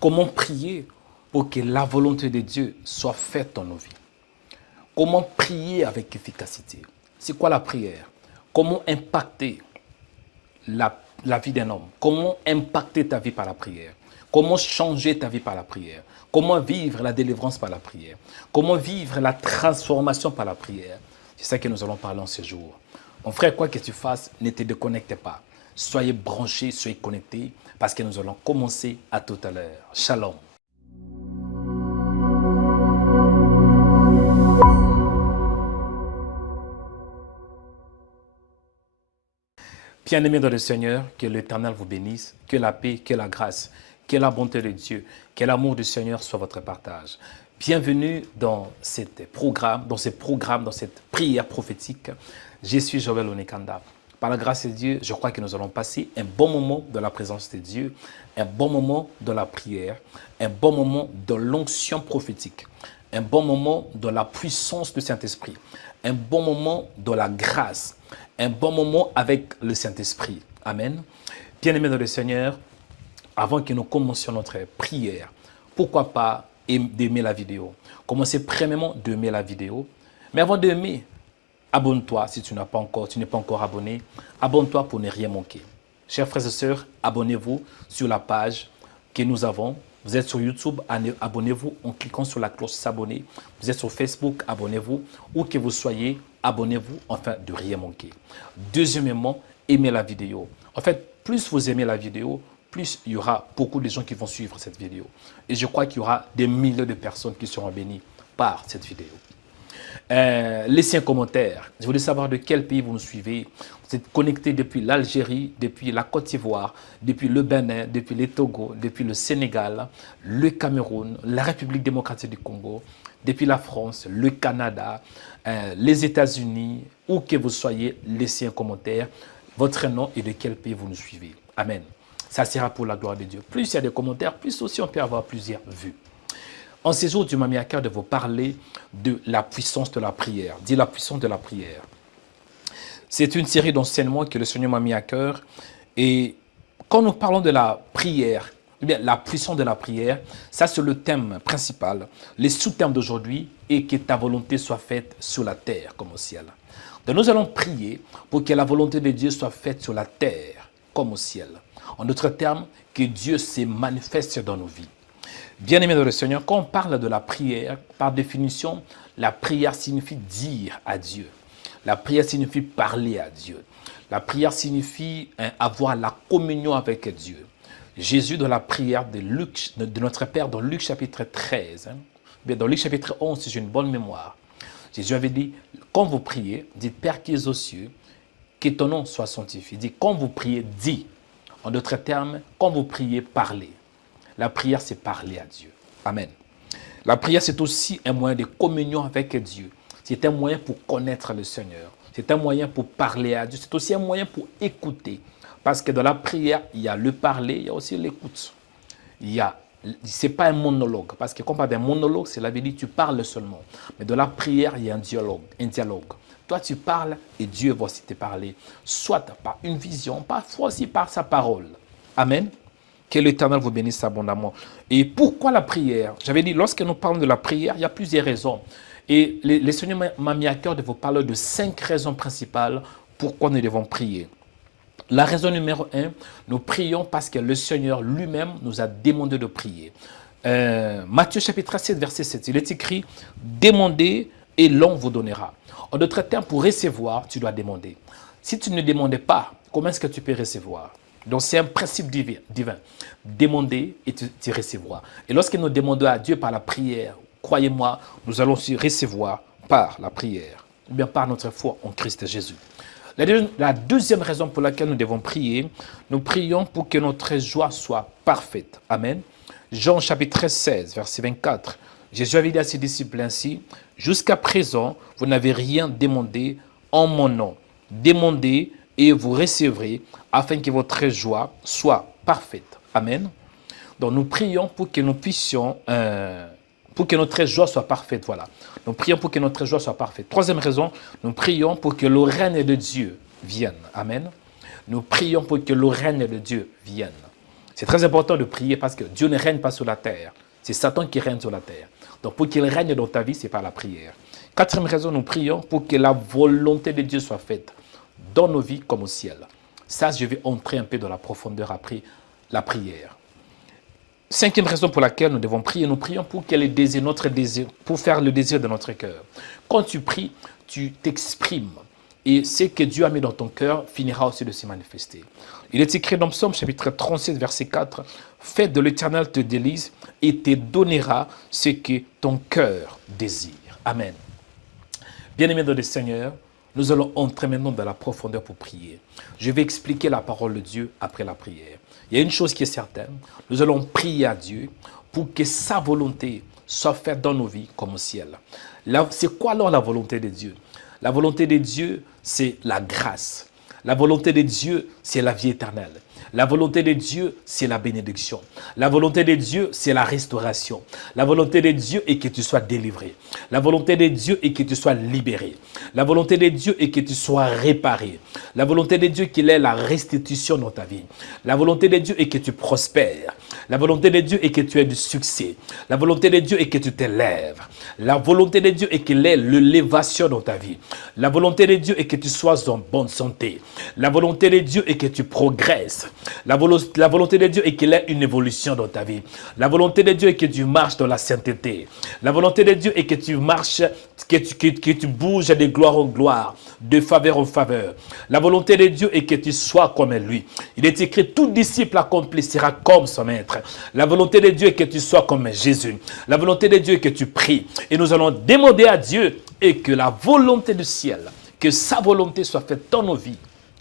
Comment prier pour que la volonté de Dieu soit faite dans nos vies? Comment prier avec efficacité? C'est quoi la prière? Comment impacter la vie d'un homme? Comment impacter ta vie par la prière? Comment changer ta vie par la prière? Comment vivre la délivrance par la prière? Comment vivre la transformation par la prière? C'est ça que nous allons parler en ce jour. Mon frère, quoi que tu fasses, ne te déconnecte pas. Soyez branchés, soyez connectés, parce que nous allons commencer à tout à l'heure. Shalom. Bien-aimés dans le Seigneur, que l'Éternel vous bénisse, que la paix, que la grâce, que la bonté de Dieu, que l'amour du Seigneur soit votre partage. Bienvenue dans ce programme, dans cette prière prophétique. Je suis Joël Onekanda. Par la grâce de Dieu, je crois que nous allons passer un bon moment dans la présence de Dieu, un bon moment dans la prière, un bon moment dans l'onction prophétique, un bon moment dans la puissance du Saint-Esprit, un bon moment dans la grâce, un bon moment avec le Saint-Esprit. Amen. Bien-aimés dans le Seigneur, avant que nous commencions notre prière, pourquoi pas d'aimer la vidéo? Commencez premièrement d'aimer la vidéo. Mais avant d'aimer, abonne-toi si tu n'es pas encore abonné. Abonne-toi pour ne rien manquer. Chers frères et sœurs, abonnez-vous sur la page que nous avons. Vous êtes sur YouTube, abonnez-vous en cliquant sur la cloche s'abonner. Vous êtes sur Facebook, abonnez-vous. Où que vous soyez, abonnez-vous afin de rien manquer. Deuxièmement, aimez la vidéo. En fait, plus vous aimez la vidéo, plus il y aura beaucoup de gens qui vont suivre cette vidéo. Et je crois qu'il y aura des milliers de personnes qui seront bénies par cette vidéo. Laissez un commentaire. Je voulais savoir de quel pays vous nous suivez. Vous êtes connectés depuis l'Algérie, depuis la Côte d'Ivoire, depuis le Bénin, depuis le Togo, depuis le Sénégal, le Cameroun, la République démocratique du Congo, depuis la France, le Canada, les États-Unis, où que vous soyez, laissez un commentaire, votre nom et de quel pays vous nous suivez. Amen. Ça sera pour la gloire de Dieu. Plus il y a des commentaires, plus aussi on peut avoir plusieurs vues. En ces jours, Dieu m'a mis à cœur de vous parler de la puissance de la prière. Dis la puissance de la prière. C'est une série d'enseignements que le Seigneur m'a mis à cœur. Et quand nous parlons de la prière, eh bien, la puissance de la prière, ça c'est le thème principal. Les sous-thèmes d'aujourd'hui est que ta volonté soit faite sur la terre comme au ciel. Donc nous allons prier pour que la volonté de Dieu soit faite sur la terre comme au ciel. En d'autres termes, que Dieu se manifeste dans nos vies. Bien-aimés dans le Seigneur, quand on parle de la prière, par définition, la prière signifie dire à Dieu. La prière signifie parler à Dieu. La prière signifie avoir la communion avec Dieu. Jésus, dans la prière de notre Père, dans Luc chapitre 13, dans Luc chapitre 11, si j'ai une bonne mémoire, Jésus avait dit, quand vous priez, dites Père qui es aux cieux, que ton nom soit sanctifié. Il dit, quand vous priez, dis. En d'autres termes, quand vous priez, parlez. La prière, c'est parler à Dieu. Amen. La prière, c'est aussi un moyen de communion avec Dieu. C'est un moyen pour connaître le Seigneur. C'est un moyen pour parler à Dieu. C'est aussi un moyen pour écouter. Parce que dans la prière, il y a le parler, il y a aussi l'écoute. Ce n'est pas un monologue. Parce que quand on parle d'un monologue, c'est la vérité, tu parles seulement. Mais dans la prière, il y a un dialogue. Toi, tu parles et Dieu va aussi te parler. Soit par une vision, parfois aussi par sa parole. Amen. Que l'Éternel vous bénisse abondamment. Et pourquoi la prière? J'avais dit, lorsque nous parlons de la prière, il y a plusieurs raisons. Et le Seigneur m'a mis à cœur de vous parler de 5 raisons principales pourquoi nous devons prier. La raison numéro 1, nous prions parce que le Seigneur lui-même nous a demandé de prier. Matthieu chapitre 7, verset 7, il est écrit, « Demandez et l'on vous donnera ». En d'autres termes, pour recevoir, tu dois demander. Si tu ne demandes pas, comment est-ce que tu peux recevoir? Donc, c'est un principe divin. Demander et tu recevras. Et lorsque nous demandons à Dieu par la prière, croyez-moi, nous allons aussi recevoir par la prière, ou bien par notre foi en Christ Jésus. La deuxième raison pour laquelle nous devons prier, nous prions pour que notre joie soit parfaite. Amen. Jean chapitre 16, verset 24. Jésus avait dit à ses disciples ainsi, « Jusqu'à présent, vous n'avez rien demandé en mon nom. Demandez et vous recevrez, afin que votre joie soit parfaite. » Amen. Donc nous prions pour que nous puissions, pour que notre joie soit parfaite. Voilà. Nous prions pour que notre joie soit parfaite. Troisième raison, nous prions pour que le règne de Dieu vienne. Amen. Nous prions pour que le règne de Dieu vienne. C'est très important de prier parce que Dieu ne règne pas sur la terre. C'est Satan qui règne sur la terre. Donc pour qu'il règne dans ta vie, c'est par la prière. Quatrième raison, nous prions pour que la volonté de Dieu soit faite dans nos vies comme au ciel. Ça, je vais entrer un peu dans la profondeur après la prière. Cinquième raison pour laquelle nous devons prier, nous prions pour que notre désir, pour faire le désir de notre cœur. Quand tu pries, tu t'exprimes. Et ce que Dieu a mis dans ton cœur finira aussi de se manifester. Il est écrit dans Psaume chapitre 37, verset 4, « Fais de l'Éternel te délice et te donnera ce que ton cœur désire. » Amen. Bien-aimés dans le Seigneur, nous allons entrer maintenant dans la profondeur pour prier. Je vais expliquer la parole de Dieu après la prière. Il y a une chose qui est certaine, nous allons prier à Dieu pour que sa volonté soit faite dans nos vies comme au ciel. C'est quoi alors la volonté de Dieu? La volonté de Dieu, c'est la grâce. La volonté de Dieu, c'est la vie éternelle. La volonté de Dieu, c'est la bénédiction. La volonté de Dieu, c'est la restauration. La volonté de Dieu est que tu sois délivré. La volonté de Dieu est que tu sois libéré. La volonté de Dieu est que tu sois réparé. La volonté de Dieu qu'il ait la restitution dans ta vie. La volonté de Dieu est que tu prospères. La volonté de Dieu est que tu aies du succès. La volonté de Dieu est que tu t'élèves. La volonté de Dieu est qu'il ait l'élévation dans ta vie. La volonté de Dieu est que tu sois en bonne santé. La volonté de Dieu est que tu progresses. La volonté de Dieu est qu'il ait une évolution dans ta vie. La volonté de Dieu est que tu marches dans la sainteté. La volonté de Dieu est que tu marches, que tu bouges de gloire en gloire, de faveur en faveur. La volonté de Dieu est que tu sois comme lui. Il est écrit, tout disciple accompli sera comme son maître. La volonté de Dieu est que tu sois comme Jésus. La volonté de Dieu est que tu pries. Et nous allons demander à Dieu et que la volonté du ciel, que sa volonté soit faite dans nos vies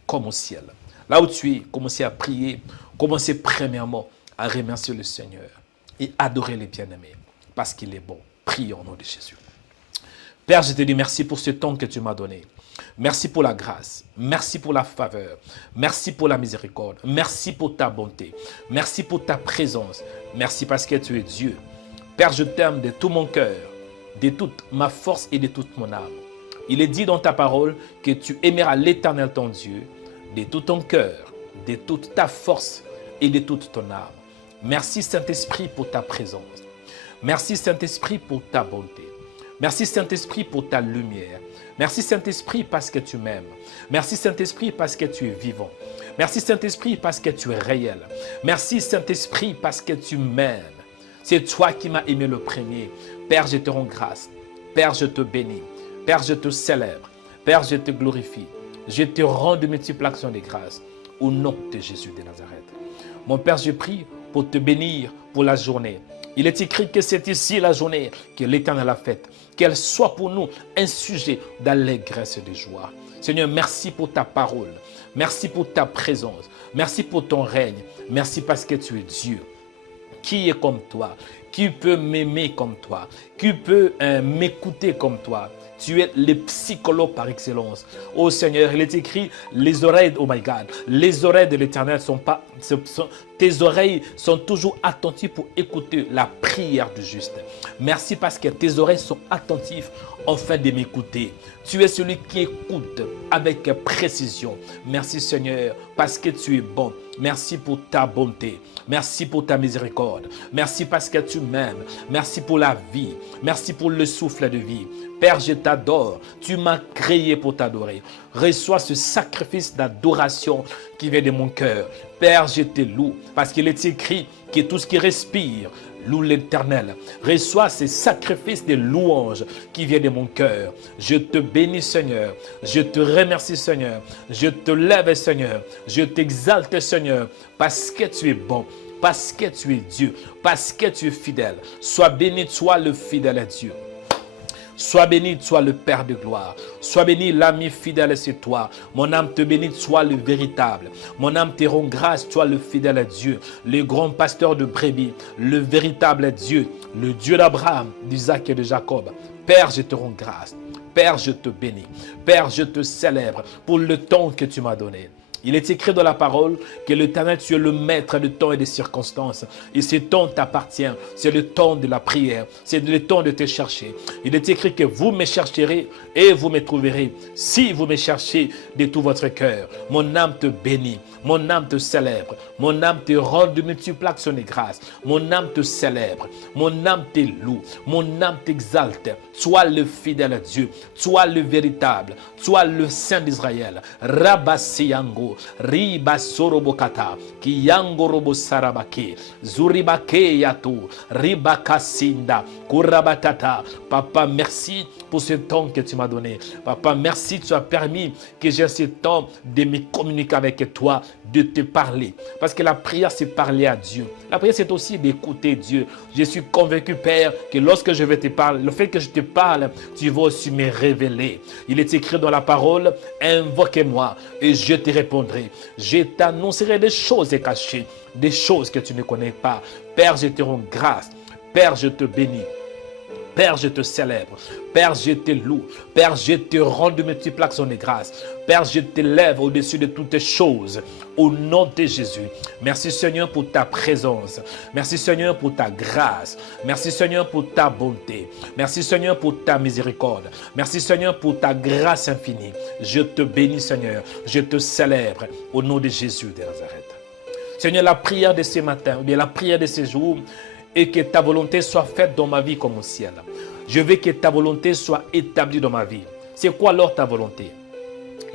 comme au ciel. Là où tu es, commencez à prier, commencez premièrement à remercier le Seigneur et adorer les bien-aimés parce qu'il est bon. Prions au nom de Jésus. Père, je te dis merci pour ce temps que tu m'as donné. Merci pour la grâce, merci pour la faveur, merci pour la miséricorde, merci pour ta bonté, merci pour ta présence, merci parce que tu es Dieu. Père, je t'aime de tout mon cœur, de toute ma force et de toute mon âme. Il est dit dans ta parole que tu aimeras l'Éternel ton Dieu de tout ton cœur, de toute ta force et de toute ton âme. Merci Saint-Esprit pour ta présence. Merci Saint-Esprit pour ta bonté. Merci Saint-Esprit pour ta lumière. Merci Saint-Esprit parce que tu m'aimes. Merci Saint-Esprit parce que tu es vivant. Merci Saint-Esprit parce que tu es réel. Merci Saint-Esprit parce que tu m'aimes. C'est toi qui m'as aimé le premier. Père, je te rends grâce. Père, je te bénis. Père, je te célèbre. Père, je te glorifie. Je te rends de multiples actions de grâce au nom de Jésus de Nazareth. Mon Père, je prie pour te bénir pour la journée. Il est écrit que c'est ici la journée que l'Éternel a faite. Qu'elle soit pour nous un sujet d'allégresse et de joie. Seigneur, merci pour ta parole. Merci pour ta présence. Merci pour ton règne. Merci parce que tu es Dieu. Qui est comme toi? Qui peut m'aimer comme toi? Qui peut m'écouter comme toi? Tu es le psychologue par excellence. Oh Seigneur, il est écrit, les oreilles, oh my God, les oreilles de l'Éternel tes oreilles sont toujours attentives pour écouter la prière du juste. Merci parce que tes oreilles sont attentives afin de m'écouter. Tu es celui qui écoute avec précision. Merci Seigneur parce que tu es bon. Merci pour ta bonté. Merci pour ta miséricorde. Merci parce que tu m'aimes. Merci pour la vie. Merci pour le souffle de vie. Père, je t'adore. Tu m'as créé pour t'adorer. Reçois ce sacrifice d'adoration qui vient de mon cœur. Père, je te loue parce qu'il est écrit que tout ce qui respire loue l'Éternel. Reçois ces sacrifices de louanges qui viennent de mon cœur. Je te bénis, Seigneur. Je te remercie, Seigneur. Je te lève, Seigneur. Je t'exalte, Seigneur, parce que tu es bon, parce que tu es Dieu, parce que tu es fidèle. Sois béni, toi le fidèle Dieu. Sois béni, toi le Père de gloire. Sois béni, l'ami fidèle, c'est toi. Mon âme te bénit, toi le véritable. Mon âme te rend grâce, toi le fidèle Dieu. Le grand pasteur de brebis, le véritable Dieu. Le Dieu d'Abraham, d'Isaac et de Jacob. Père, je te rends grâce. Père, je te bénis. Père, je te célèbre pour le temps que tu m'as donné. Il est écrit dans la parole que l'Éternel, tu es le maître de temps et des circonstances. Et ce temps t'appartient. C'est le temps de la prière. C'est le temps de te chercher. Il est écrit que vous me chercherez et vous me trouverez. Si vous me cherchez de tout votre cœur, mon âme te bénit. Mon âme te célèbre. Mon âme te rend de multiples actions de grâce. Mon âme te célèbre. Mon âme te loue. Mon âme t'exalte. Sois le fidèle Dieu. Sois le véritable. Sois le Saint d'Israël. Rabasiyango. Ribasorobokata. Kiyango robo sarabake. Zuribake yato. Ribakasinda. Kurabatata. Papa, merci pour ce temps que tu m'as donné. Papa, merci, tu as permis que j'ai ce temps de me communiquer avec toi, de te parler. Parce que la prière, c'est parler à Dieu. La prière, c'est aussi d'écouter Dieu. Je suis convaincu, Père, que lorsque je vais te parler, le fait que je te parle, tu vas aussi me révéler. Il est écrit dans la parole, invoquez-moi et je te répondrai. Je t'annoncerai des choses cachées, des choses que tu ne connais pas. Père, je te rends grâce. Père, je te bénis. Père, je te célèbre. Père, je te loue. Père, je te rends de multiples actions de grâce. Père, je t'élève au-dessus de toutes choses. Au nom de Jésus. Merci Seigneur pour ta présence. Merci Seigneur pour ta grâce. Merci Seigneur pour ta bonté. Merci Seigneur pour ta miséricorde. Merci Seigneur pour ta grâce infinie. Je te bénis Seigneur. Je te célèbre au nom de Jésus de Nazareth. Seigneur, la prière de ce matin, ou bien la prière de ce jour, et que ta volonté soit faite dans ma vie comme au ciel. Je veux que ta volonté soit établie dans ma vie. C'est quoi alors ta volonté?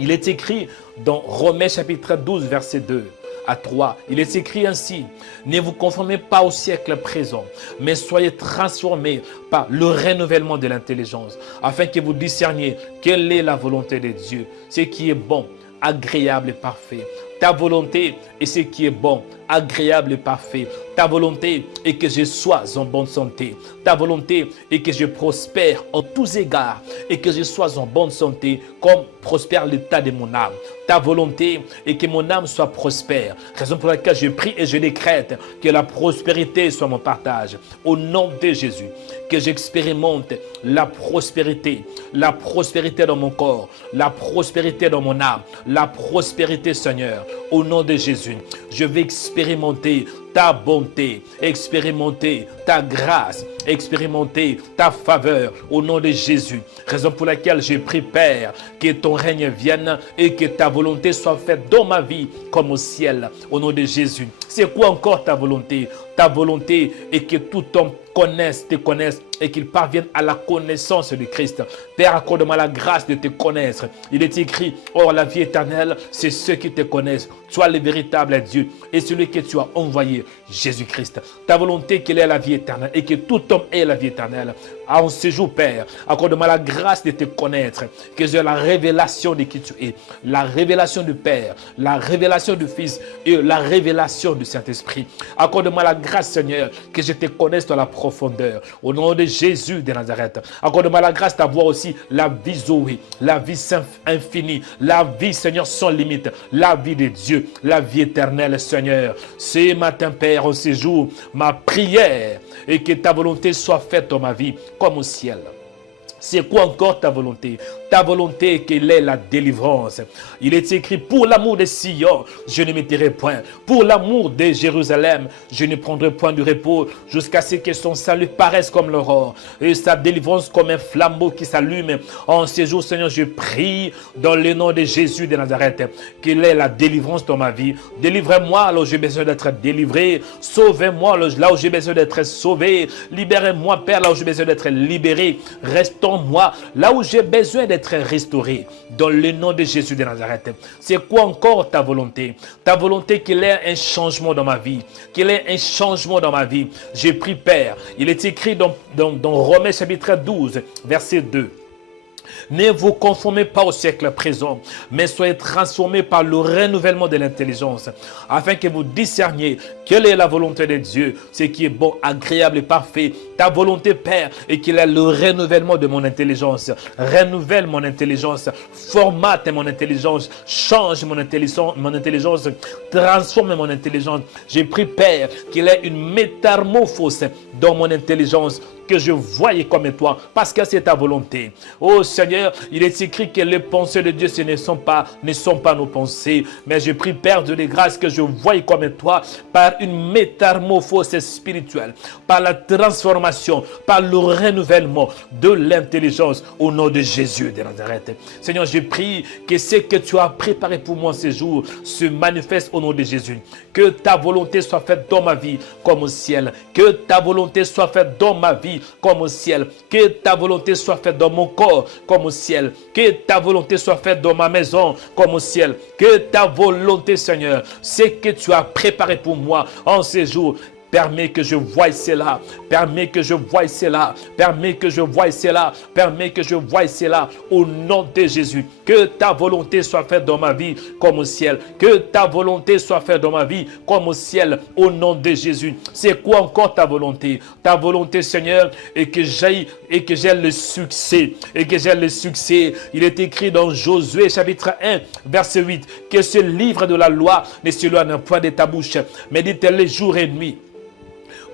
Il est écrit dans Romains chapitre 12, verset 2 à 3. Il est écrit ainsi: ne vous conformez pas au siècle présent, mais soyez transformés par le renouvellement de l'intelligence, afin que vous discerniez quelle est la volonté de Dieu, ce qui est bon, agréable et parfait. Ta volonté est ce qui est bon, agréable et parfait. Ta volonté est que je sois en bonne santé. Ta volonté est que je prospère en tous égards et que je sois en bonne santé comme prospère l'état de mon âme. Ta volonté est que mon âme soit prospère. Raison pour laquelle je prie et je décrète que la prospérité soit mon partage. Au nom de Jésus, que j'expérimente la prospérité dans mon corps, la prospérité dans mon âme, la prospérité Seigneur. Au nom de Jésus, je vais expérimenter ta bonté, expérimenter ta grâce, expérimenter ta faveur au nom de Jésus. Raison pour laquelle j'ai pris, Père, que ton règne vienne et que ta volonté soit faite dans ma vie comme au ciel, au nom de Jésus. C'est quoi encore ta volonté? Ta volonté est que tout homme te connaisse et qu'il parvienne à la connaissance de Christ. Père, accorde-moi la grâce de te connaître. Il est écrit, or la vie éternelle, c'est ceux qui te connaissent. Sois le véritable Dieu et celui que tu as envoyé, Jésus-Christ. Ta volonté qu'il ait la vie éternelle et que tout homme ait la vie éternelle. En ce jour, Père, accorde-moi la grâce de te connaître, que j'ai la révélation de qui tu es, la révélation du Père, la révélation du Fils et la révélation du Saint-Esprit. Accorde-moi la grâce, Seigneur, que je te connaisse dans la profondeur. Au nom de Jésus de Nazareth, accorde-moi la grâce d'avoir aussi la vie Zoé, la vie infinie, la vie, Seigneur, sans limite, la vie de Dieu, la vie éternelle, Seigneur. Ce matin, Père, en ce jour, ma prière est que ta volonté soit faite dans ma vie comme au ciel. C'est quoi encore ta volonté? Ta volonté qu'elle est la délivrance. Il est écrit, pour l'amour de Sion, je ne m'étierai point. Pour l'amour de Jérusalem, je ne prendrai point de repos jusqu'à ce que son salut paraisse comme l'aurore et sa délivrance comme un flambeau qui s'allume. En ce jour, Seigneur, je prie dans le nom de Jésus de Nazareth qu'il ait la délivrance dans ma vie. Délivrez-moi là où j'ai besoin d'être délivré. Sauvez-moi là où j'ai besoin d'être sauvé. Libérez-moi, Père, là où j'ai besoin d'être libéré. Restons-moi là où j'ai besoin d'être restauré dans le nom de Jésus de Nazareth. C'est quoi encore ta volonté? Ta volonté qu'il y ait un changement dans ma vie, qu'il y ait un changement dans ma vie. J'ai pris, Père, il est écrit dans Romains chapitre 12, verset 2. Ne vous conformez pas au siècle présent, mais soyez transformés par le renouvellement de l'intelligence, afin que vous discerniez quelle est la volonté de Dieu, ce qui est bon, agréable et parfait. Ta volonté, Père, est qu'il y ait le renouvellement de mon intelligence. Renouvelle mon intelligence, formate mon intelligence, change mon intelligence, transforme mon intelligence. J'ai pris, Père, qu'il y ait une métamorphose dans mon intelligence. que je voie comme toi, parce que c'est ta volonté. Oh Seigneur, il est écrit que les pensées de Dieu, ce ne sont pas nos pensées. Mais je prie, Père de les grâces, que je voie comme toi, par une métamorphose spirituelle, par la transformation, par le renouvellement de l'intelligence, au nom de Jésus de Nazareth. Seigneur, je prie que ce que tu as préparé pour moi ces jours se manifeste au nom de Jésus. Que ta volonté soit faite dans ma vie comme au ciel. Que ta volonté soit faite dans ma vie comme au ciel. Que ta volonté soit faite dans mon corps comme au ciel. Que ta volonté soit faite dans ma maison comme au ciel. Que ta volonté, Seigneur, ce que tu as préparé pour moi en ces jours, permets que je voie cela, permets que je voie cela, permets que je voie cela, permets que je voie cela au nom de Jésus. Que ta volonté soit faite dans ma vie comme au ciel. Que ta volonté soit faite dans ma vie comme au ciel au nom de Jésus. C'est quoi encore ta volonté? Ta volonté, Seigneur, est que j'aille et que j'ai le succès. Et que j'ai le succès. Il est écrit dans Josué chapitre 1 verset 8 que ce livre de la loi ne s'éloigne point de ta bouche, médite-le jour et nuit,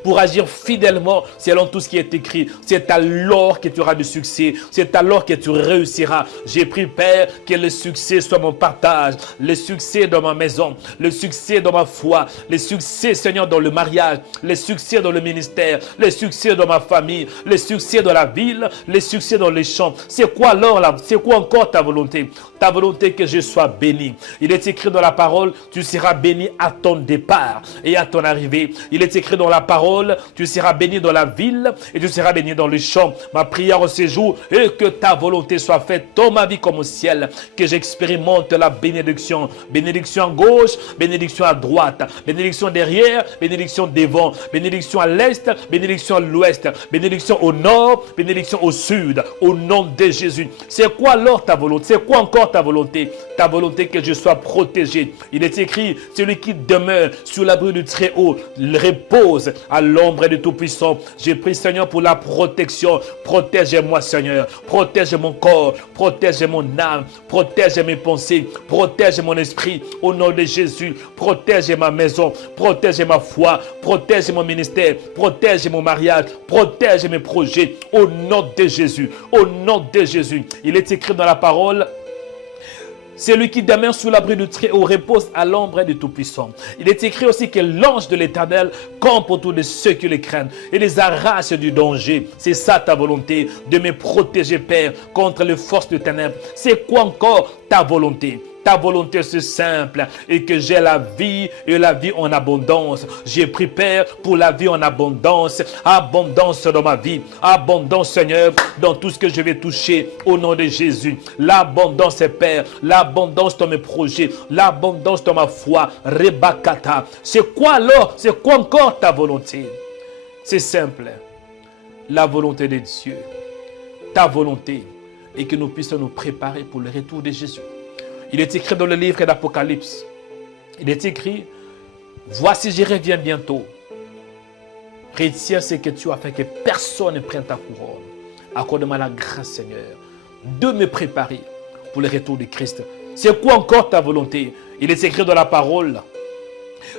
pour agir fidèlement selon tout ce qui est écrit. C'est alors que tu auras du succès. C'est alors que tu réussiras. J'ai pris, Père, que le succès soit mon partage. Le succès dans ma maison. Le succès dans ma foi. Le succès, Seigneur, dans le mariage. Le succès dans le ministère. Le succès dans ma famille. Le succès dans la ville. Le succès dans les champs. C'est quoi alors là? C'est quoi encore ta volonté? Ta volonté que je sois béni. Il est écrit dans la parole, tu seras béni à ton départ et à ton arrivée. Il est écrit dans la parole, tu seras béni dans la ville et tu seras béni dans les champs. Ma prière au séjour est que ta volonté soit faite dans ma vie comme au ciel. Que j'expérimente la bénédiction. Bénédiction à gauche, bénédiction à droite, bénédiction derrière, bénédiction devant, bénédiction à l'est, bénédiction à l'ouest, bénédiction au nord, bénédiction au sud, au nom de Jésus. C'est quoi alors ta volonté? C'est quoi encore ta volonté? Ta volonté que je sois protégé. Il est écrit, celui qui demeure sous l'abri du Très-Haut repose à l'ombre du Tout-Puissant. J'ai pris, Seigneur, pour la protection. Protège-moi, Seigneur. Protège mon corps. Protège mon âme. Protège mes pensées. Protège mon esprit. Au nom de Jésus. Protège ma maison. Protège ma foi. Protège mon ministère. Protège mon mariage. Protège mes projets. Au nom de Jésus. Au nom de Jésus. Il est écrit dans la parole, celui qui demeure sous l'abri du Très-Haut repose à l'ombre du Tout-Puissant. Il est écrit aussi que l'ange de l'Éternel campe autour de ceux qui les craignent et les arrache du danger. C'est ça ta volonté, de me protéger, Père, contre les forces de ténèbres. C'est quoi encore ta volonté? Ta volonté, c'est simple, et que j'ai la vie et la vie en abondance. J'ai pris, Père, pour la vie en abondance. Abondance dans ma vie. Abondance, Seigneur, dans tout ce que je vais toucher au nom de Jésus. L'abondance, Père. L'abondance dans mes projets. L'abondance dans ma foi. Rebakata. C'est quoi alors? C'est quoi encore ta volonté? C'est simple. La volonté de Dieu. Ta volonté. Et que nous puissions nous préparer pour le retour de Jésus. Il est écrit dans le livre d'Apocalypse. Il est écrit, voici je reviens bientôt. Retiens ce que tu as fait, que personne ne prenne ta couronne. Accorde-moi la grâce, Seigneur, de me préparer pour le retour de Christ. C'est quoi encore ta volonté? Il est écrit dans la parole.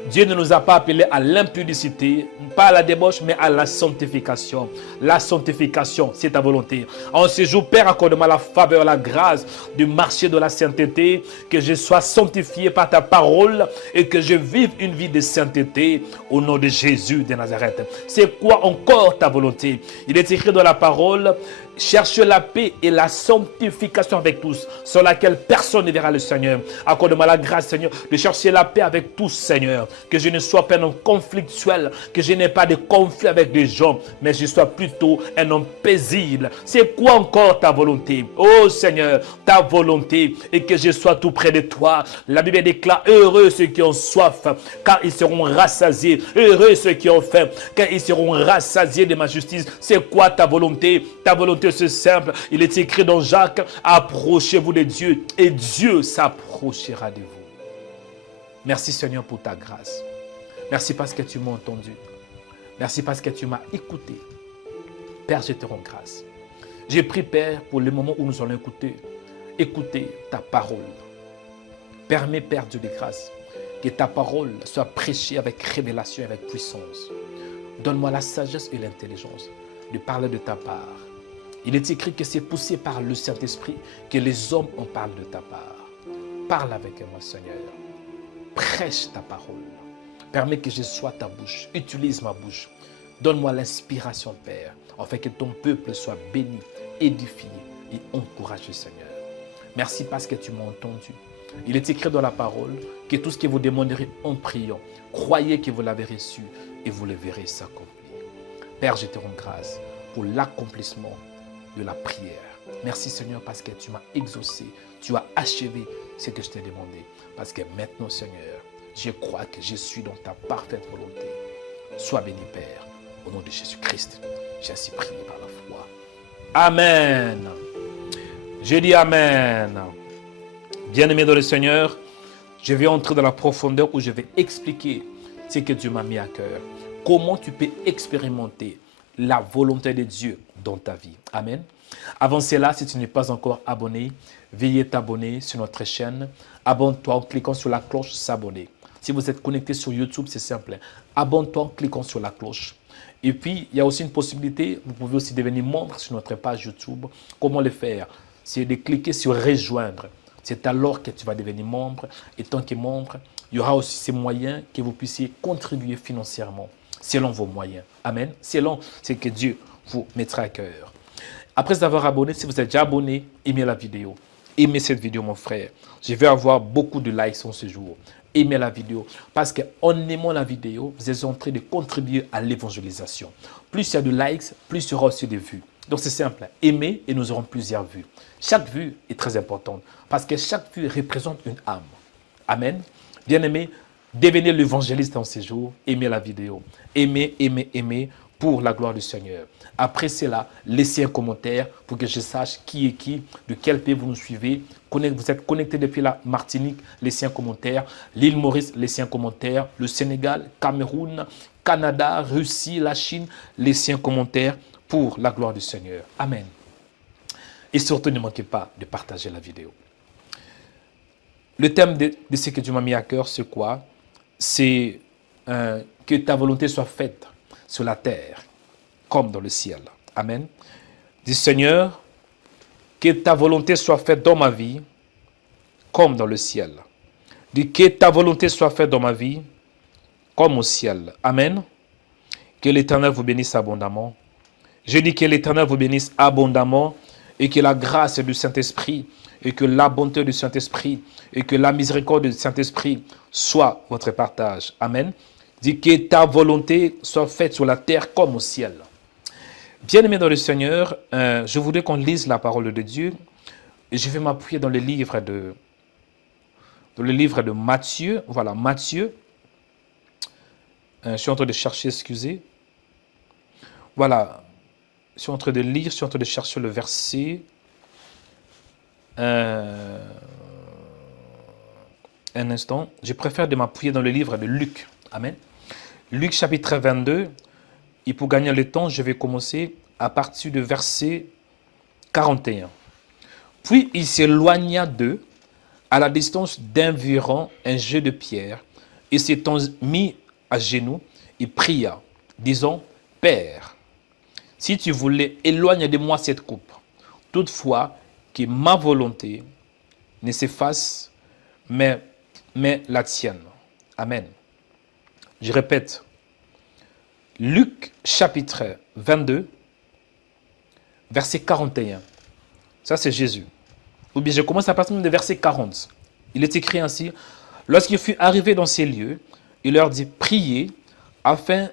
Dieu ne nous a pas appelés à l'impudicité, pas à la débauche, mais à la sanctification. La sanctification, c'est ta volonté. En ce jour, Père, accorde-moi la faveur, la grâce de marcher dans la sainteté, que je sois sanctifié par ta parole et que je vive une vie de sainteté au nom de Jésus de Nazareth. C'est quoi encore ta volonté? Il est écrit dans la parole, cherche la paix et la sanctification avec tous, sur laquelle personne ne verra le Seigneur. Accorde-moi la grâce, Seigneur, de chercher la paix avec tous, Seigneur. Que je ne sois pas un homme conflictuel, que je n'ai pas de conflit avec des gens, mais je sois plutôt un homme paisible. C'est quoi encore ta volonté? Oh Seigneur, ta volonté est que je sois tout près de toi. La Bible déclare, heureux ceux qui ont soif, car ils seront rassasiés. Heureux ceux qui ont faim, car ils seront rassasiés de ma justice. C'est quoi ta volonté? Ta volonté, c'est simple. Il est écrit dans Jacques, approchez-vous de Dieu et Dieu s'approchera de vous. Merci Seigneur pour ta grâce. Merci parce que tu m'as entendu. Merci parce que tu m'as écouté. Père, je te rends grâce. J'ai prié, Père, pour le moment où nous allons écouter ta parole. Permets, Père Dieu de grâce, que ta parole soit prêchée avec révélation et avec puissance. Donne-moi la sagesse et l'intelligence. de parler de ta part. Il est écrit que c'est poussé par le Saint-Esprit que les hommes en parlent de ta part. Parle avec moi, Seigneur. Prêche ta parole. Permets que je sois ta bouche. Utilise ma bouche. Donne-moi l'inspiration, Père, afin que ton peuple soit béni, édifié et encouragé, Seigneur. Merci parce que tu m'as entendu. Il est écrit dans la parole que tout ce que vous demanderez en priant, croyez que vous l'avez reçu et vous le verrez s'accomplir. Père, je te rends grâce pour l'accomplissement de la prière. Merci Seigneur parce que tu m'as exaucé, tu as achevé ce que je t'ai demandé. Parce que maintenant Seigneur, je crois que je suis dans ta parfaite volonté. Sois béni Père, au nom de Jésus-Christ. J'ai ainsi prié par la foi. Amen. Je dis Amen. Bien-aimé dans le Seigneur, je vais entrer dans la profondeur où je vais expliquer ce que Dieu m'a mis à cœur. Comment tu peux expérimenter la volonté de Dieu dans ta vie. Amen. Avant cela, si tu n'es pas encore abonné, veuillez t'abonner sur notre chaîne. Abonne-toi en cliquant sur la cloche s'abonner. Si vous êtes connecté sur YouTube, c'est simple. Abonne-toi en cliquant sur la cloche. Et puis, il y a aussi une possibilité, vous pouvez aussi devenir membre sur notre page YouTube. Comment le faire? C'est de cliquer sur rejoindre. C'est alors que tu vas devenir membre. Et tant que membre, il y aura aussi ces moyens que vous puissiez contribuer financièrement selon vos moyens. Amen. Selon ce que Dieu vous mettra à cœur. Après avoir abonné, si vous êtes déjà abonné, aimez la vidéo. Aimez cette vidéo, mon frère. Je vais avoir beaucoup de likes en ce jour. Aimez la vidéo. Parce qu'en aimant la vidéo, vous êtes en train de contribuer à l'évangélisation. Plus il y a de likes, plus il y aura aussi de vues. Donc c'est simple. Aimez et nous aurons plusieurs vues. Chaque vue est très importante. Parce que chaque vue représente une âme. Amen. Bien-aimé, devenez l'évangéliste en ces jours. Aimez la vidéo. Aimez, aimez, aimez pour la gloire du Seigneur. Après cela, laissez un commentaire pour que je sache qui est qui, de quel pays vous nous suivez. Vous êtes connecté depuis la Martinique, laissez un commentaire. L'île Maurice, laissez un commentaire. Le Sénégal, Cameroun, Canada, Russie, la Chine, laissez un commentaire pour la gloire du Seigneur. Amen. Et surtout, ne manquez pas de partager la vidéo. Le thème de ce que Dieu m'a mis à cœur, c'est quoi? C'est que ta volonté soit faite sur la terre comme dans le ciel. Amen. Dis Seigneur, que ta volonté soit faite dans ma vie comme dans le ciel. Dis que ta volonté soit faite dans ma vie comme au ciel. Amen. Que l'Éternel vous bénisse abondamment. Je dis que l'Éternel vous bénisse abondamment et que la grâce du Saint-Esprit et que la bonté du Saint-Esprit et que la miséricorde du Saint-Esprit soit votre partage. Amen. Dis que ta volonté soit faite sur la terre comme au ciel. Bien-aimés dans le Seigneur, je voudrais qu'on lise la parole de Dieu. Et je vais m'appuyer dans le livre de Matthieu. Voilà, Matthieu. Je suis en train de chercher, excusez. Voilà, je suis en train de lire, je suis en train de chercher le verset. Un instant. Je préfère de m'appuyer dans le livre de Luc. Amen. Luc chapitre 22. Et pour gagner le temps, je vais commencer à partir du verset 41. Puis il s'éloigna d'eux, à la distance d'environ un jet de pierre, et s'étant mis à genoux, il pria, disant, Père, si tu voulais, éloigne de moi cette coupe. Toutefois, que ma volonté ne s'efface, mais la tienne. Amen. Je répète. Luc chapitre 22, verset 41. Ça, c'est Jésus. Ou bien je commence à partir de verset 40. Il est écrit ainsi. Lorsqu'il fut arrivé dans ces lieux, il leur dit, priez afin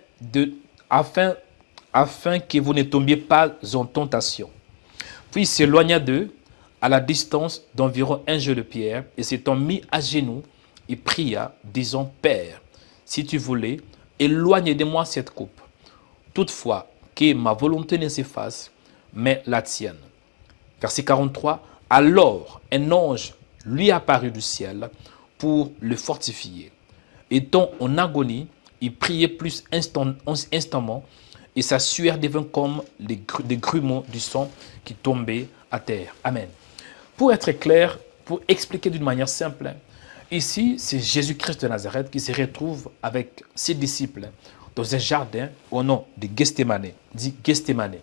que vous ne tombiez pas en tentation. Puis il s'éloigna d'eux à la distance d'environ un jet de pierre et s'étant mis à genoux, il pria, disant, Père, si tu voulais, éloigne de moi cette coupe. Toutefois, que ma volonté ne s'efface, mais la tienne. Verset 43. Alors, un ange lui apparut du ciel pour le fortifier. Étant en agonie, il priait plus instamment, et sa sueur devint comme des grumeaux du sang qui tombaient à terre. Amen. Pour être clair, pour expliquer d'une manière simple, ici, c'est Jésus-Christ de Nazareth qui se retrouve avec ses disciples dans un jardin au nom de Gethsémane. Dit Gethsémane.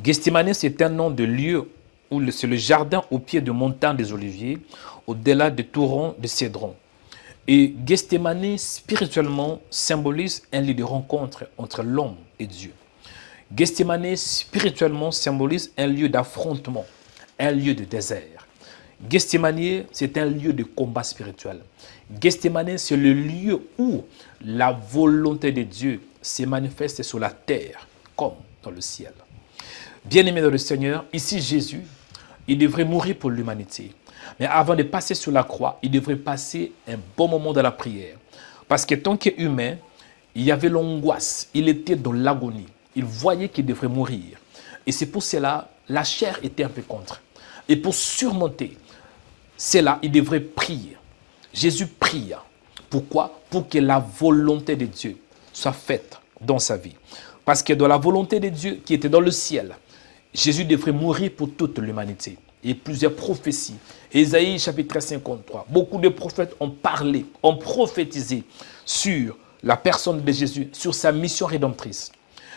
Gethsémane, c'est un nom de lieu où c'est le jardin au pied de montagnes des Oliviers, au-delà des torrents de Cédron. Et Gethsémane, spirituellement, symbolise un lieu de rencontre entre l'homme et Dieu. Gethsémane, spirituellement, symbolise un lieu d'affrontement, un lieu de désert. Gethsémane, c'est un lieu de combat spirituel. Gethsémane, c'est le lieu où la volonté de Dieu se manifeste sur la terre, comme dans le ciel. Bien-aimé dans le Seigneur, ici Jésus, il devrait mourir pour l'humanité. Mais avant de passer sur la croix, il devrait passer un bon moment dans la prière. Parce que tant qu'humain, il y avait l'angoisse, il était dans l'agonie. Il voyait qu'il devrait mourir. Et c'est pour cela, la chair était un peu contre. Et pour surmonter cela, il devrait prier. Jésus pria. Pourquoi? Pour que la volonté de Dieu soit faite dans sa vie. Parce que dans la volonté de Dieu qui était dans le ciel, Jésus devrait mourir pour toute l'humanité. Et plusieurs prophéties. Ésaïe chapitre 53. Beaucoup de prophètes ont parlé, ont prophétisé sur la personne de Jésus, sur sa mission rédemptrice.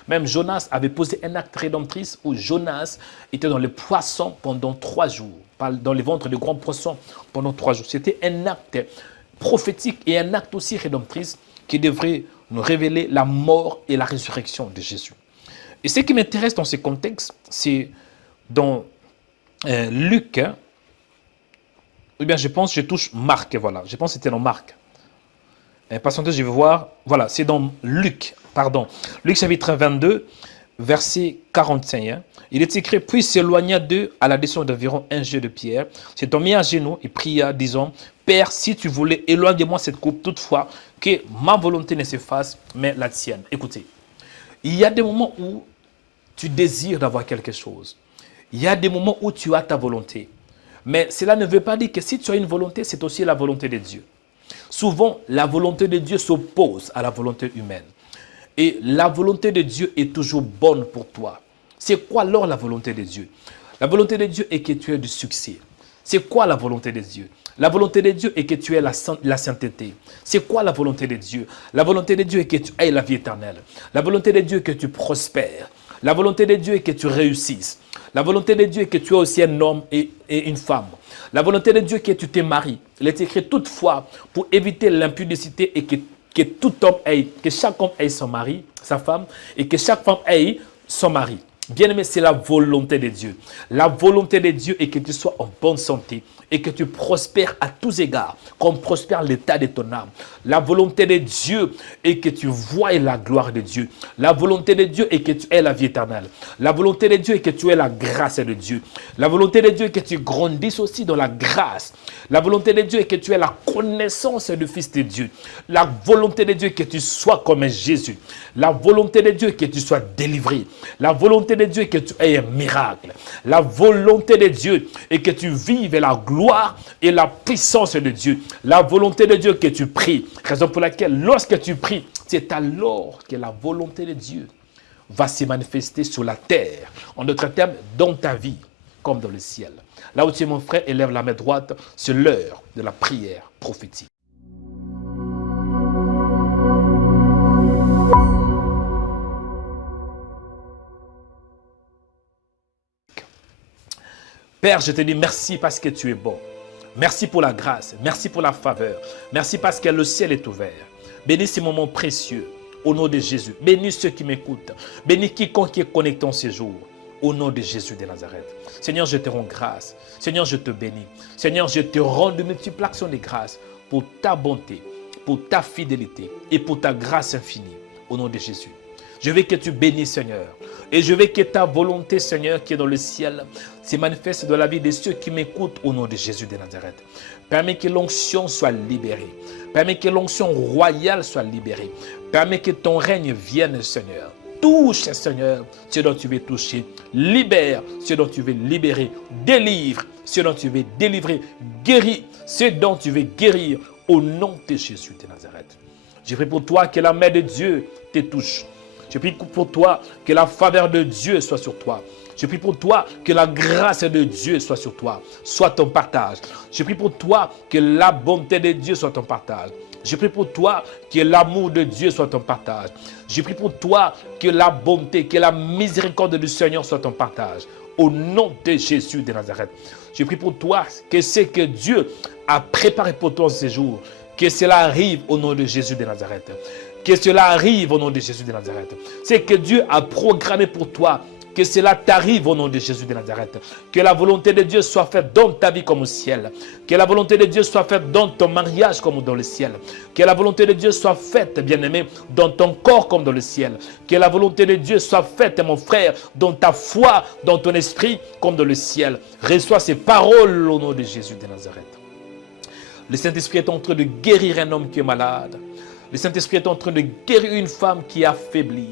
Même Jonas avait posé un acte rédemptrice où Jonas était dans les poissons pendant 3 jours. Dans les ventres de grands poissons pendant 3 jours. C'était un acte prophétique et un acte aussi rédemptrice qui devrait nous révéler la mort et la résurrection de Jésus. Et ce qui m'intéresse dans ce contexte, c'est dans Luc, ou bien je pense que je touche Marc, voilà. Je pense que c'était dans Marc. Patientez, je vais voir. Voilà, c'est dans Luc, pardon. Luc chapitre 22, verset 45. Hein. Il est écrit, puis s'éloigna d'eux à la distance d'environ un jet de pierre. S'étant mis à genoux et pria, disant, Père, si tu voulais, éloigne de moi cette coupe, toutefois, que ma volonté ne se fasse, mais la tienne. Écoutez, il y a des moments où tu désires d'avoir quelque chose. Il y a des moments où tu as ta volonté. Mais cela ne veut pas dire que si tu as une volonté, c'est aussi la volonté de Dieu. Souvent, la volonté de Dieu s'oppose à la volonté humaine. Et la volonté de Dieu est toujours bonne pour toi. C'est quoi alors la volonté de Dieu? La volonté de Dieu est que tu aies du succès. C'est quoi la volonté de Dieu? La volonté de Dieu est que tu aies la sainteté. C'est quoi la volonté de Dieu? La volonté de Dieu est que tu aies la vie éternelle. La volonté de Dieu est que tu prospères. La volonté de Dieu est que tu réussisses. La volonté de Dieu est que tu aies aussi un homme et une femme. La volonté de Dieu est que tu te maries. Il est écrit toutefois pour éviter l'impudicité et que tout homme ait, que chaque homme ait son mari, sa femme, et que chaque femme ait son mari. Bien-aimé, c'est la volonté de Dieu. La volonté de Dieu est que tu sois en bonne santé et que tu prospères à tous égards, comme prospère l'état de ton âme. La volonté de Dieu est que tu voies la gloire de Dieu. La volonté de Dieu est que tu aies la vie éternelle. La volonté de Dieu est que tu aies la grâce de Dieu. La volonté de Dieu est que tu grandisses aussi dans la grâce. La volonté de Dieu est que tu aies la connaissance du Fils de Dieu. La volonté de Dieu est que tu sois comme Jésus. La volonté de Dieu est que tu sois délivré. La volonté de Dieu est que tu aies un miracle. La volonté de Dieu est que tu vives la gloire et la puissance de Dieu. La volonté de Dieu est que tu pries. Raison pour laquelle, lorsque tu pries, c'est alors que la volonté de Dieu va se manifester sur la terre. En d'autres termes, dans ta vie, comme dans le ciel. Là où tu es, mon frère, élève la main droite, c'est l'heure de la prière prophétique. Père, je te dis merci parce que tu es bon. Merci pour la grâce. Merci pour la faveur. Merci parce que le ciel est ouvert. Bénis ces moments précieux au nom de Jésus. Bénis ceux qui m'écoutent. Bénis quiconque est connecté en ces jours. Au nom de Jésus de Nazareth. Seigneur, je te rends grâce. Seigneur, je te bénis. Seigneur, je te rends de multiples actions de grâce pour ta bonté, pour ta fidélité et pour ta grâce infinie. Au nom de Jésus. Je veux que tu bénisses, Seigneur. Et je veux que ta volonté, Seigneur, qui est dans le ciel, se manifeste dans la vie de ceux qui m'écoutent au nom de Jésus de Nazareth. Permets que l'onction soit libérée. Permets que l'onction royale soit libérée. Permets que ton règne vienne, Seigneur. Touche, Seigneur, ce dont tu veux toucher. Libère ce dont tu veux libérer. Délivre ce dont tu veux délivrer. Guéris ce dont tu veux guérir au nom de Jésus de Nazareth. Je prie pour toi que la main de Dieu te touche. Je prie pour toi que la faveur de Dieu soit sur toi. Je prie pour toi que la grâce de Dieu soit sur toi, soit ton partage. Je prie pour toi que la bonté de Dieu soit ton partage. Je prie pour toi que l'amour de Dieu soit ton partage. Je prie pour toi que la bonté, que la miséricorde du Seigneur soit ton partage. Au nom de Jésus de Nazareth. Je prie pour toi que ce que Dieu a préparé pour toi en ce jour, que cela arrive au nom de Jésus de Nazareth. Que cela arrive au nom de Jésus de Nazareth. Ce que Dieu a programmé pour toi, que cela t'arrive au nom de Jésus de Nazareth. Que la volonté de Dieu soit faite dans ta vie comme au ciel. Que la volonté de Dieu soit faite dans ton mariage comme dans le ciel. Que la volonté de Dieu soit faite, bien-aimé, dans ton corps comme dans le ciel. Que la volonté de Dieu soit faite, mon frère, dans ta foi, dans ton esprit comme dans le ciel. Reçois ces paroles au nom de Jésus de Nazareth. Le Saint-Esprit est en train de guérir un homme qui est malade. Le Saint-Esprit est en train de guérir une femme qui est affaiblie.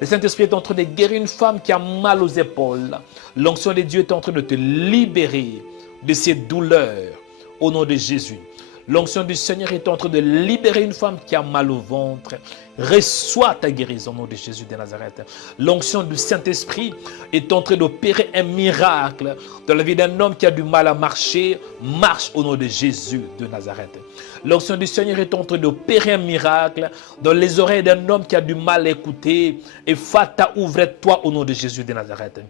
Le Saint-Esprit est en train de guérir une femme qui a mal aux épaules. L'onction de Dieu est en train de te libérer de ces douleurs au nom de Jésus. L'onction du Seigneur est en train de libérer une femme qui a mal au ventre. Reçois ta guérison au nom de Jésus de Nazareth. L'onction du Saint-Esprit est en train d'opérer un miracle dans la vie d'un homme qui a du mal à marcher. Marche au nom de Jésus de Nazareth. L'onction du Seigneur est en train d'opérer un miracle dans les oreilles d'un homme qui a du mal à écouter. Et Fata, ouvre-toi au nom de Jésus de Nazareth.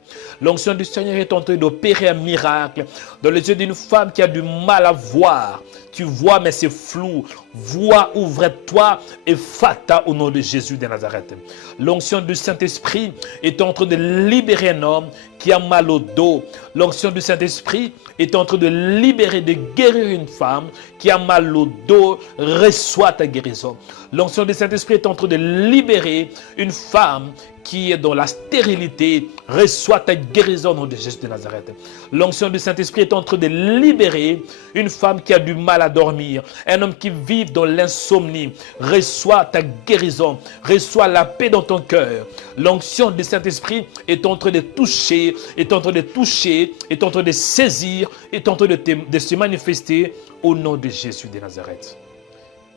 L'onction du Seigneur est en train d'opérer un miracle dans les yeux d'une femme qui a du mal à voir. Tu vois, mais c'est flou. Vois, ouvre-toi et Fata au nom de Jésus de Nazareth. L'onction du Saint-Esprit est en train de libérer un homme qui a mal au dos. L'onction du Saint-Esprit est en train de libérer, de guérir une femme qui a mal au dos. Reçois ta guérison. L'onction du Saint-Esprit est en train de libérer une femme qui est dans la stérilité. Reçois ta guérison au nom de Jésus de Nazareth. L'onction du Saint-Esprit est en train de libérer une femme qui a du mal à dormir. Un homme qui vit dans l'insomnie. Reçois ta guérison. Reçois la paix dans ton cœur. L'onction du Saint-Esprit est en train de toucher, est en train de toucher, est en train de saisir, est en train de se manifester au nom de Jésus de Nazareth.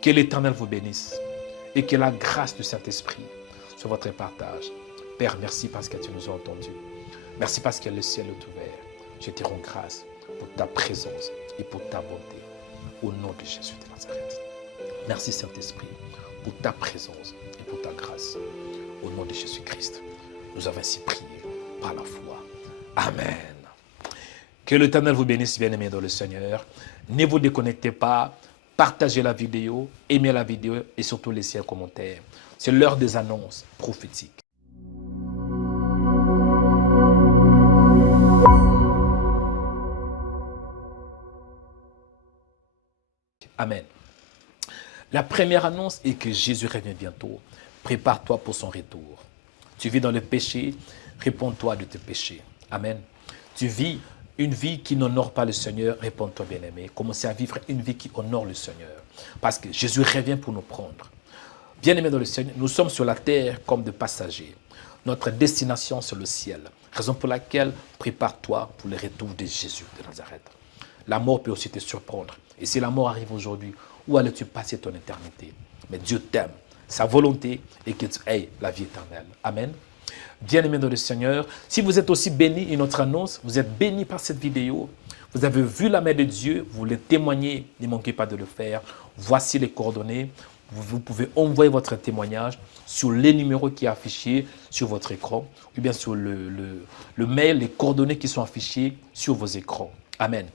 Que l'Éternel vous bénisse et que la grâce du Saint-Esprit soit votre partage. Père, merci parce que tu nous as entendus. Merci parce que le ciel est ouvert. Je te rends grâce pour ta présence et pour ta bonté. Au nom de Jésus de Nazareth. Merci Saint-Esprit pour ta présence et pour ta grâce. Au nom de Jésus-Christ, nous avons ainsi prié par la foi. Amen. Que l'Éternel vous bénisse, bien-aimés dans le Seigneur. Ne vous déconnectez pas. Partagez la vidéo, aimez la vidéo et surtout laissez un commentaire. C'est l'heure des annonces prophétiques. Amen. La première annonce est que Jésus revient bientôt. Prépare-toi pour son retour. Tu vis dans le péché, réponds-toi de tes péchés. Amen. Tu vis une vie qui n'honore pas le Seigneur, réponds-toi bien-aimé. Commencez à vivre une vie qui honore le Seigneur. Parce que Jésus revient pour nous prendre. Bien-aimés dans le Seigneur, nous sommes sur la terre comme des passagers. Notre destination, c'est le ciel. Raison pour laquelle, prépare-toi pour le retour de Jésus de Nazareth. La mort peut aussi te surprendre. Et si la mort arrive aujourd'hui, où allais-tu passer ton éternité? Mais Dieu t'aime. Sa volonté est que tu aies la vie éternelle. Amen. Bien-aimés dans le Seigneur, si vous êtes aussi bénis, une autre annonce, vous êtes bénis par cette vidéo, vous avez vu la main de Dieu, vous voulez témoigner, ne manquez pas de le faire. Voici les coordonnées. Vous pouvez envoyer votre témoignage sur les numéros qui sont affichés sur votre écran ou bien sur le mail, les coordonnées qui sont affichées sur vos écrans. Amen.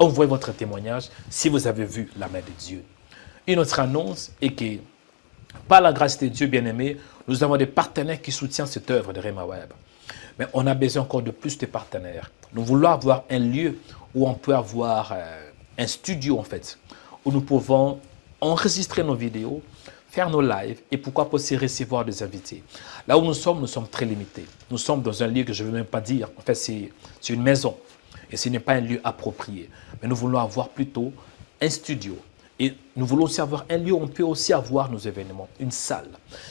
Envoyez votre témoignage si vous avez vu la main de Dieu. Une autre annonce est que, par la grâce de Dieu, bien-aimés, nous avons des partenaires qui soutiennent cette œuvre de Rhema Web. Mais on a besoin encore de plus de partenaires. Nous voulons avoir un lieu où on peut avoir un studio, en fait, où nous pouvons enregistrer nos vidéos, faire nos lives et pourquoi pas aussi recevoir des invités. Là où nous sommes très limités. Nous sommes dans un lieu que je ne veux même pas dire. En fait, c'est une maison et ce n'est pas un lieu approprié. Mais nous voulons avoir plutôt un studio. Et nous voulons aussi avoir un lieu où on peut aussi avoir nos événements, une salle.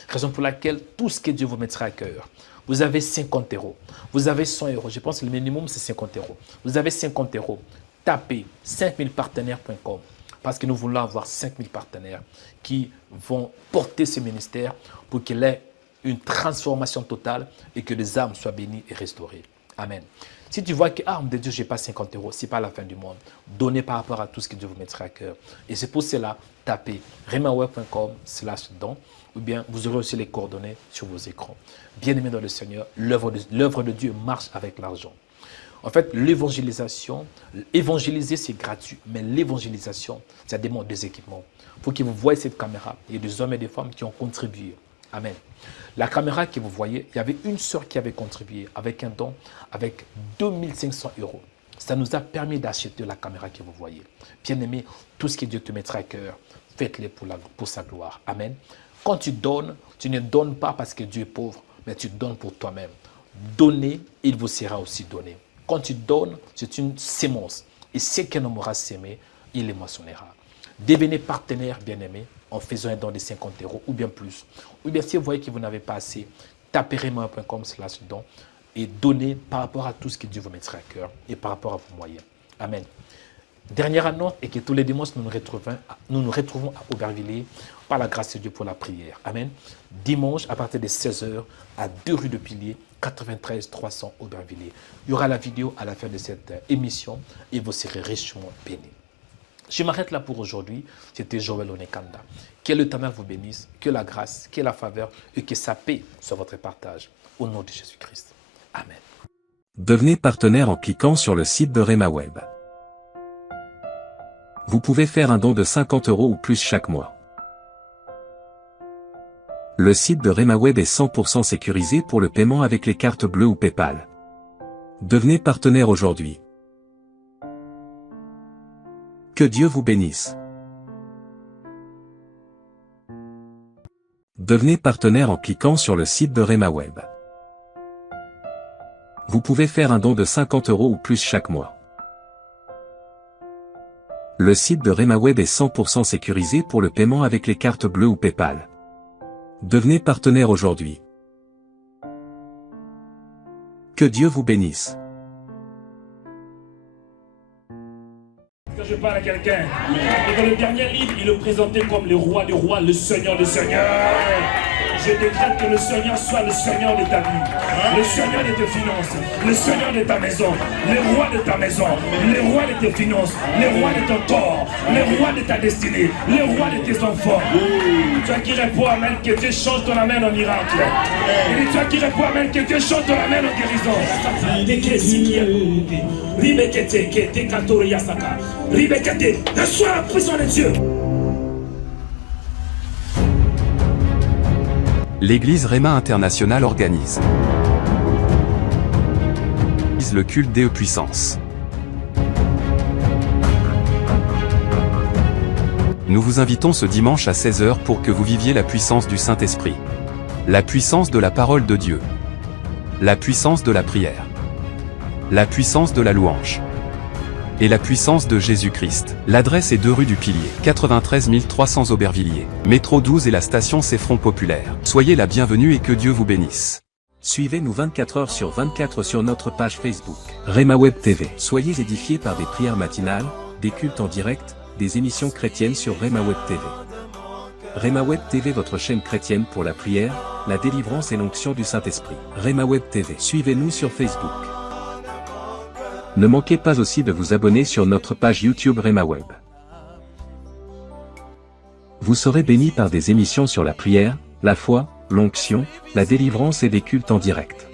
Raison pour laquelle tout ce que Dieu vous mettra à cœur. Vous avez 50 €, vous avez 100 €, je pense que le minimum c'est 50 €. Vous avez 50 €, tapez 5000partenaires.com parce que nous voulons avoir 5000 partenaires qui vont porter ce ministère pour qu'il ait une transformation totale et que les âmes soient bénies et restaurées. Amen. Si tu vois que, ah, mon Dieu, je n'ai pas 50 €, ce n'est pas la fin du monde. Donnez par rapport à tout ce que Dieu vous mettra à cœur. Et c'est pour cela, tapez remaweb.com/don ou bien vous aurez aussi les coordonnées sur vos écrans. Bien-aimés dans le Seigneur, l'œuvre de Dieu marche avec l'argent. En fait, l'évangélisation, évangéliser c'est gratuit, mais l'évangélisation, ça demande des équipements. Il faut que vous voyez cette caméra. Il y a des hommes et des femmes qui ont contribué. Amen. La caméra que vous voyez, il y avait une sœur qui avait contribué avec un don, avec 2500 euros. Ça nous a permis d'acheter la caméra que vous voyez. Bien-aimé, tout ce que Dieu te mettra à cœur, faites-le pour sa gloire. Amen. Quand tu donnes, tu ne donnes pas parce que Dieu est pauvre, mais tu donnes pour toi-même. Donnez, il vous sera aussi donné. Quand tu donnes, c'est une sémence. Et ce qu'un homme aura sémé, il les moissonnera. Devenez partenaire, bien-aimé, en faisant un don de 50 euros ou bien plus. Ou bien si vous voyez que vous n'avez pas assez, tapez remaweb.com/don et donnez par rapport à tout ce que Dieu vous mettra à cœur et par rapport à vos moyens. Amen. Dernière annonce est que tous les dimanches, nous nous retrouvons à Aubervilliers par la grâce de Dieu pour la prière. Amen. Dimanche, à partir de 16h, à 2 rue de Piliers, 93 300 Aubervilliers. Il y aura la vidéo à la fin de cette émission et vous serez richement bénis. Je m'arrête là pour aujourd'hui. C'était Joël Onekanda. Que l'Éternel vous bénisse, que la grâce, que la faveur et que sa paix soit votre partage. Au nom de Jésus-Christ. Amen. Devenez partenaire en cliquant sur le site de RemaWeb. Vous pouvez faire un don de 50 euros ou plus chaque mois. Le site de RemaWeb est 100% sécurisé pour le paiement avec les cartes bleues ou PayPal. Devenez partenaire aujourd'hui. Que Dieu vous bénisse. Devenez partenaire en cliquant sur le site de RemaWeb. Vous pouvez faire un don de 50 euros ou plus chaque mois. Le site de RemaWeb est 100% sécurisé pour le paiement avec les cartes bleues ou PayPal. Devenez partenaire aujourd'hui. Que Dieu vous bénisse. Quand je parle à quelqu'un, et dans le dernier livre, il le présentait comme le roi des rois, le seigneur des seigneurs. Je décrète que le Seigneur soit le Seigneur de ta vie, le Seigneur de tes finances, le Seigneur de ta maison, le roi de ta maison, le roi de tes finances, le roi de ton corps, le roi de ta destinée, le roi de tes enfants. Toi qui réponds Amen, que Dieu change ton Amen en miracle. Et toi qui réponds Amen, que Dieu change ton Amen en guérison. Reçois la puissance de Dieu. L'église Réma International organise le culte des puissances. Nous vous invitons ce dimanche à 16h pour que vous viviez la puissance du Saint-Esprit. La puissance de la parole de Dieu. La puissance de la prière. La puissance de la louange. Et la puissance de Jésus-Christ. L'adresse est 2 rue du Pilier, 93 300 Aubervilliers. Métro 12 et la station Ceffron Populaire. Soyez la bienvenue et que Dieu vous bénisse. Suivez-nous 24 heures sur 24 sur notre page Facebook. RemaWeb TV. Soyez édifiés par des prières matinales, des cultes en direct, des émissions chrétiennes sur RemaWeb TV. RemaWeb TV, votre chaîne chrétienne pour la prière, la délivrance et l'onction du Saint-Esprit. RemaWeb TV. Suivez-nous sur Facebook. Ne manquez pas aussi de vous abonner sur notre page YouTube RemaWeb. Vous serez bénis par des émissions sur la prière, la foi, l'onction, la délivrance et des cultes en direct.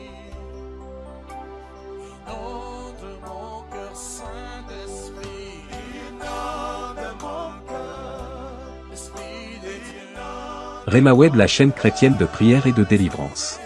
RemaWeb, la chaîne chrétienne de prière et de délivrance.